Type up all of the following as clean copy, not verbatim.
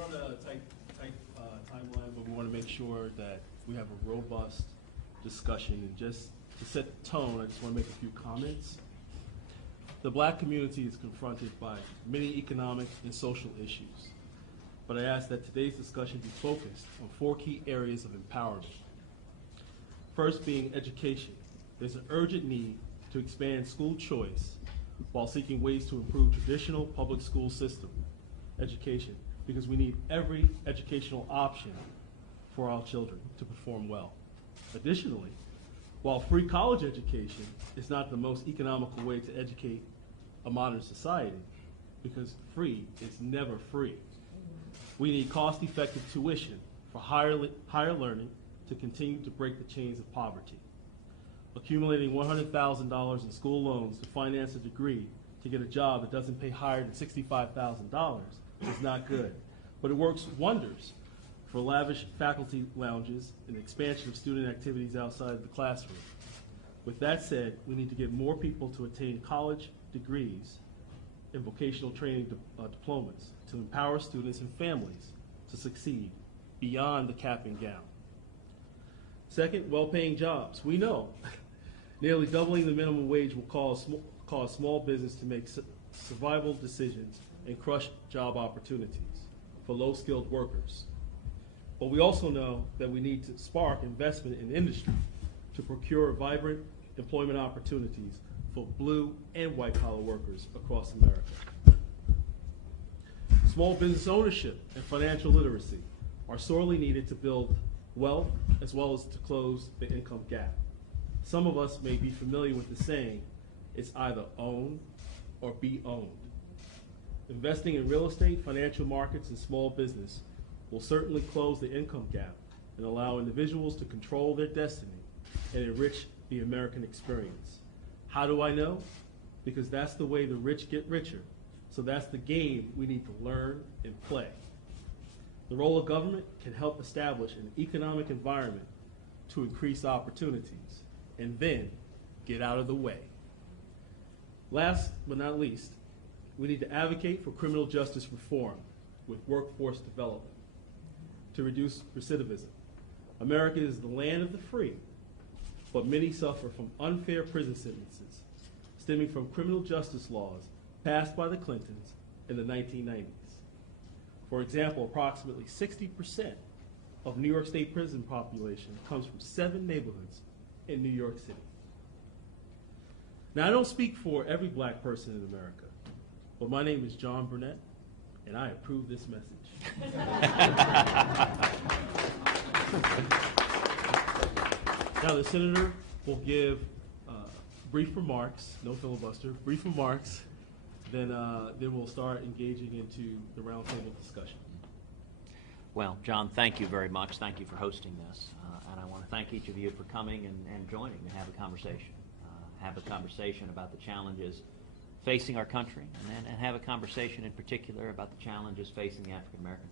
we're on a tight timeline, but we want to make sure that we have a robust discussion. And just to set the tone, I just want to make a few comments. The black community is confronted by many economic and social issues, but I ask that today's discussion be focused on 4 key areas of empowerment. First being education. There's an urgent need to expand school choice while seeking ways to improve traditional public school system education, because we need every educational option for our children to perform well. Additionally, while free college education is not the most economical way to educate a modern society, because free is never free, we need cost-effective tuition for higher learning to continue to break the chains of poverty. Accumulating $100,000 in school loans to finance a degree to get a job that doesn't pay higher than $65,000 is not good, but it works wonders for lavish faculty lounges and expansion of student activities outside of the classroom. With that said, we need to get more people to attain college degrees and vocational training diplomas to empower students and families to succeed beyond the cap and gown. Second, well-paying jobs. We know nearly doubling the minimum wage will cause small business to make survival decisions and crush job opportunities for low-skilled workers. But we also know that we need to spark investment in industry to procure vibrant employment opportunities for blue and white-collar workers across America. Small business ownership and financial literacy are sorely needed to build wealth as well as to close the income gap. Some of us may be familiar with the saying, it's either own or be owned. Investing in real estate, financial markets, and small business will certainly close the income gap and allow individuals to control their destiny and enrich the American experience. How do I know? Because that's the way the rich get richer. So that's the game we need to learn and play. The role of government can help establish an economic environment to increase opportunities and then get out of the way. Last but not least, we need to advocate for criminal justice reform with workforce development to reduce recidivism. America is the land of the free, but many suffer from unfair prison sentences stemming from criminal justice laws passed by the Clintons in the 1990s. For example, approximately 60% of New York State prison population comes from 7 neighborhoods in New York City. Now, I don't speak for every black person in America, but my name is John Burnett, and I approve this message. Now, the senator will give brief remarks, no filibuster, brief remarks, then we'll start engaging into the roundtable discussion. Well, John, thank you very much. Thank you for hosting this. And I want to thank each of you for coming and joining to have a conversation. Have a conversation about the challenges facing our country, and have a conversation in particular about the challenges facing the African American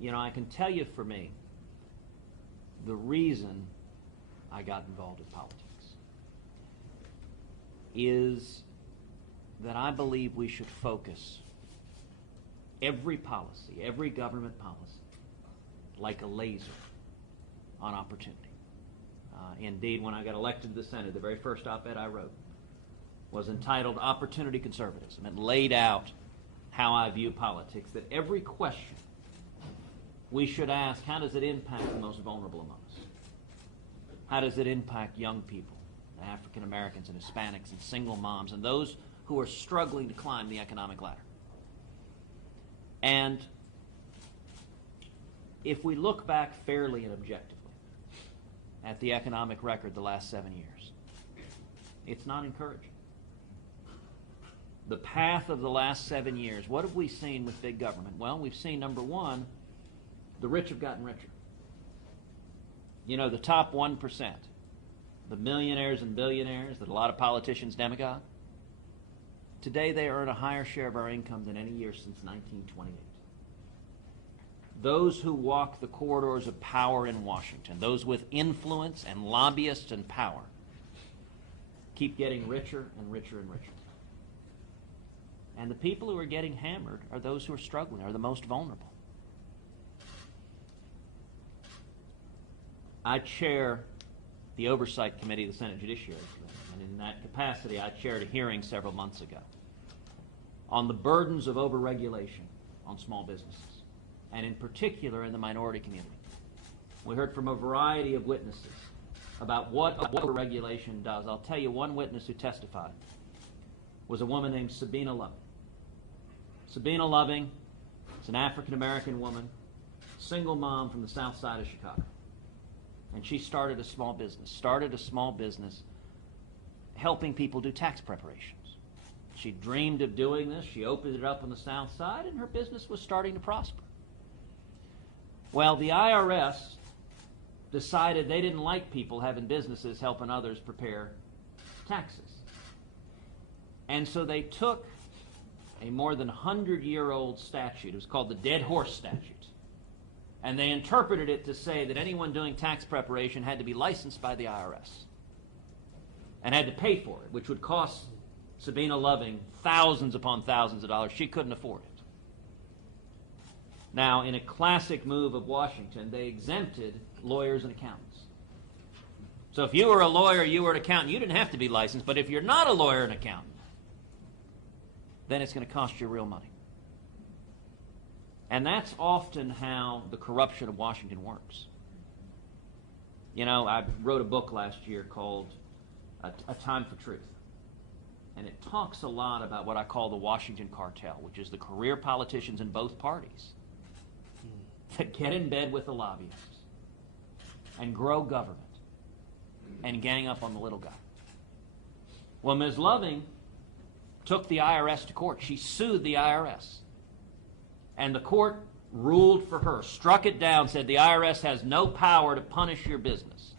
community. I can tell you, for me, the reason I got involved in politics is that I believe we should focus every policy, every government policy, like a laser on opportunity. Indeed, when I got elected to the Senate, the very first op-ed I wrote was entitled Opportunity Conservatism. It laid out how I view politics, that every question we should ask, how does it impact the most vulnerable among us? How does it impact young people, African Americans and Hispanics and single moms and those who are struggling to climb the economic ladder? And if we look back fairly and objectively at the economic record the last 7 years, it's not encouraging. The path of the last 7 years, what have we seen with big government? Well, we've seen, number one, the rich have gotten richer. The top 1%, the millionaires and billionaires that a lot of politicians demagogue, today they earn a higher share of our income than any year since 1928. Those who walk the corridors of power in Washington, those with influence and lobbyists and power, keep getting richer and richer and richer. And the people who are getting hammered are those who are struggling, are the most vulnerable. I chair the Oversight Committee of the Senate Judiciary Committee, and in that capacity I chaired a hearing several months ago on the burdens of overregulation on small businesses, and in particular in the minority community. We heard from a variety of witnesses about what overregulation does. I'll tell you, one witness who testified was a woman named Sabina Loving. Sabina Loving is an African-American woman, single mom from the south side of Chicago. And she started a small business helping people do tax preparations. She dreamed of doing this. She opened it up on the south side, and her business was starting to prosper. Well, the IRS decided they didn't like people having businesses helping others prepare taxes. And so they took a more than 100-year-old statute. It was called the Dead Horse Statute. And they interpreted it to say that anyone doing tax preparation had to be licensed by the IRS and had to pay for it, which would cost Sabina Loving thousands upon thousands of dollars. She couldn't afford it. Now, in a classic move of Washington, they exempted lawyers and accountants. So if you were a lawyer, you were an accountant, you didn't have to be licensed. But if you're not a lawyer and accountant, then it's going to cost you real money. And that's often how the corruption of Washington works. You know, I wrote a book last year called A Time for Truth. And it talks a lot about what I call the Washington cartel, which is the career politicians in both parties that get in bed with the lobbyists and grow government and gang up on the little guy. Well, Ms. Loving took the IRS to court. She sued the IRS. And the court ruled for her, struck it down, said the IRS has no power to punish your business.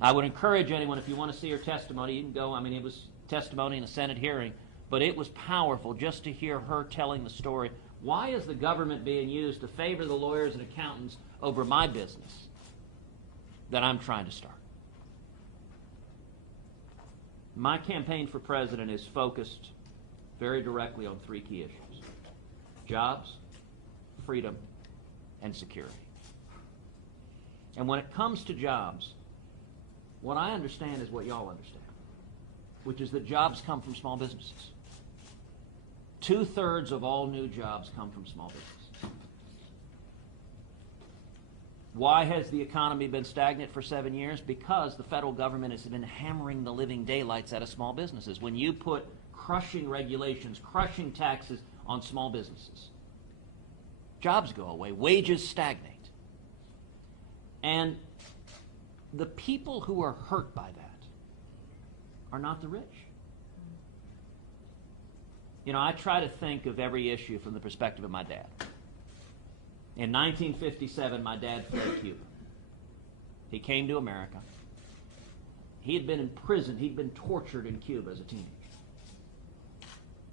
I would encourage anyone, if you want to see her testimony, you can go. I mean, it was testimony in a Senate hearing, but it was powerful just to hear her telling the story. Why is the government being used to favor the lawyers and accountants over my business that I'm trying to start? My campaign for president is focused very directly on three key issues: jobs, freedom, and security. And when it comes to jobs, what I understand is what y'all understand, which is that jobs come from small businesses. 2/3 of all new jobs come from small businesses. Why has the economy been stagnant for 7 years? Because the federal government has been hammering the living daylights out of small businesses. When you put crushing regulations, crushing taxes on small businesses, jobs go away, wages stagnate. And the people who are hurt by that are not the rich. You know, I try to think of every issue from the perspective of my dad. In 1957, my dad fled Cuba. He came to America. He had been in prison. He'd been tortured in Cuba as a teenager.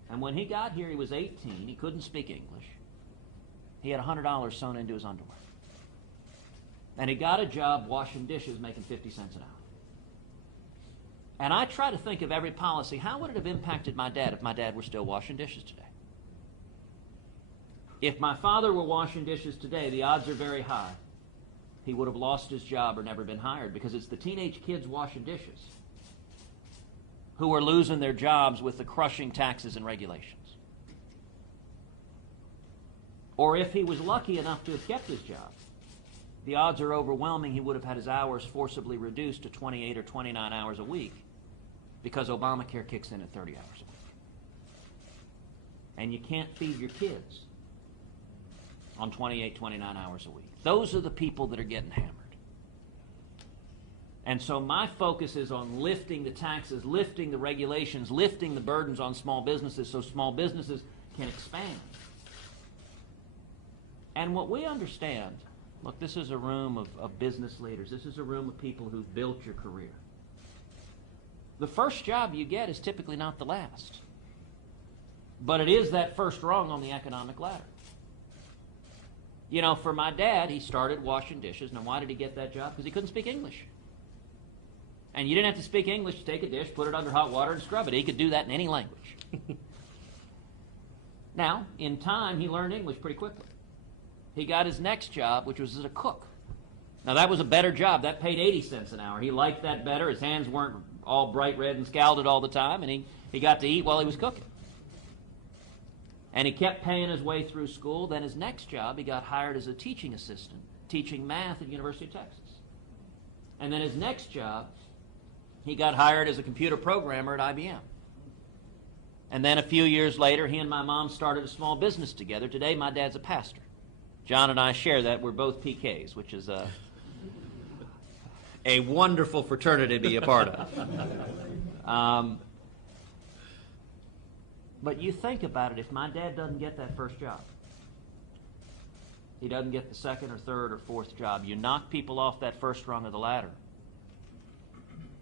And when he got here, he was 18. He couldn't speak English. He had $100 sewn into his underwear. And he got a job washing dishes, making 50 cents an hour. And I try to think of every policy. How would it have impacted my dad if my dad were still washing dishes today? If my father were washing dishes today, the odds are very high he would have lost his job or never been hired, because it's the teenage kids washing dishes who are losing their jobs with the crushing taxes and regulations. Or if he was lucky enough to have kept his job, the odds are overwhelming he would have had his hours forcibly reduced to 28 or 29 hours a week, because Obamacare kicks in at 30 hours a week. And you can't feed your kids on 28, 29 hours a week. Those are the people that are getting hammered. And so my focus is on lifting the taxes, lifting the regulations, lifting the burdens on small businesses so small businesses can expand. And what we understand, look, this is a room of business leaders. This is a room of people who've built your career. The first job you get is typically not the last. But it is that first rung on the economic ladder. You know, for my dad, he started washing dishes. Now, why did he get that job? Because he couldn't speak English. And you didn't have to speak English to take a dish, put it under hot water, and scrub it. He could do that in any language. Now, in time, he learned English pretty quickly. He got his next job, which was as a cook. Now, that was a better job. That paid 80 cents an hour. He liked that better. His hands weren't all bright red and scalded all the time, and he got to eat while he was cooking. And he kept paying his way through school. Then his next job, he got hired as a teaching assistant, teaching math at the University of Texas. And then his next job, he got hired as a computer programmer at IBM. And then a few years later, he and my mom started a small business together. Today, my dad's a pastor. John and I share that. We're both PKs, which is a wonderful fraternity to be a part of. But you think about it, if my dad doesn't get that first job, he doesn't get the second or third or fourth job, you knock people off that first rung of the ladder.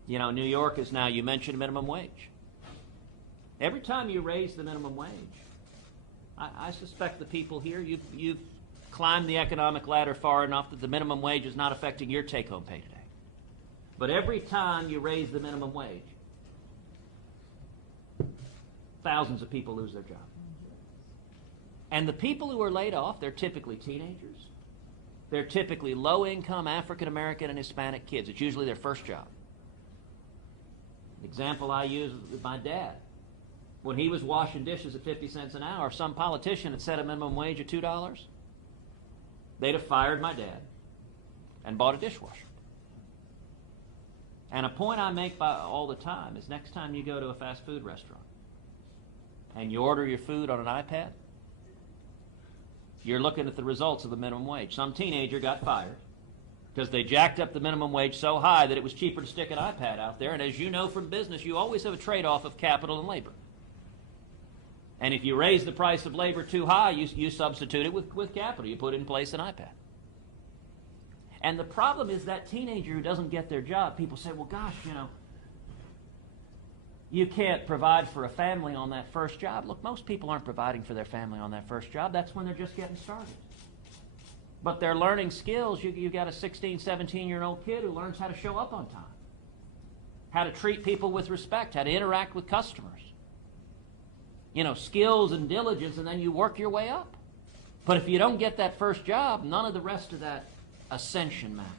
You know, New York is now, you mentioned minimum wage. Every time you raise the minimum wage, I suspect the people here, you've climbed the economic ladder far enough that the minimum wage is not affecting your take-home pay today. But every time you raise the minimum wage, thousands of people lose their job. And the people who are laid off, they're typically teenagers. They're typically low-income African-American and Hispanic kids. It's usually their first job. The example I use with my dad. When he was washing dishes at 50 cents an hour, if some politician had set a minimum wage of $2, they'd have fired my dad and bought a dishwasher. And a point I make all the time is next time you go to a fast food restaurant and you order your food on an iPad, you're looking at the results of the minimum wage. Some teenager got fired because they jacked up the minimum wage so high that it was cheaper to stick an iPad out there. And as you know from business, you always have a trade-off of capital and labor. And if you raise the price of labor too high, you substitute it with capital. You put in place an iPad. And the problem is that teenager who doesn't get their job, people say, well, gosh, you know, you can't provide for a family on that first job. Look, most people aren't providing for their family on that first job. That's when they're just getting started. But they're learning skills. You've got a 16, 17-year-old kid who learns how to show up on time, how to treat people with respect, how to interact with customers. You know, skills and diligence, and then you work your way up. But if you don't get that first job, none of the rest of that ascension matters.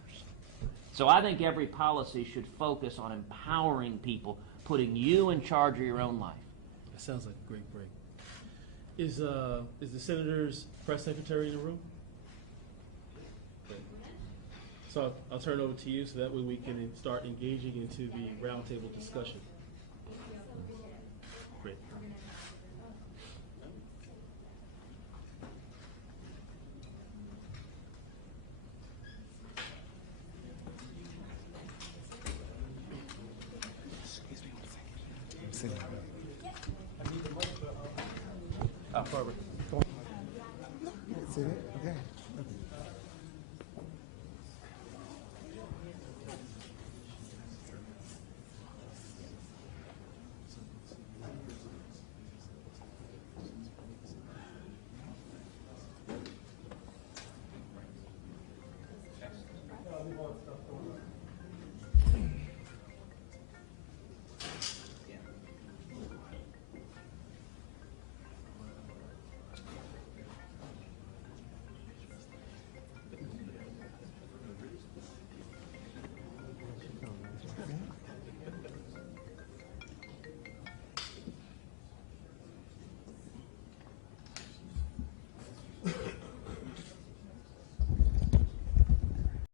So I think every policy should focus on empowering people, putting you in charge of your own life. That sounds like a great break. Is the Senator's press secretary in the room? Okay. So I'll turn it over to you so that way we can start engaging into the roundtable discussion. Great. Oh, Barbara. See it? Okay.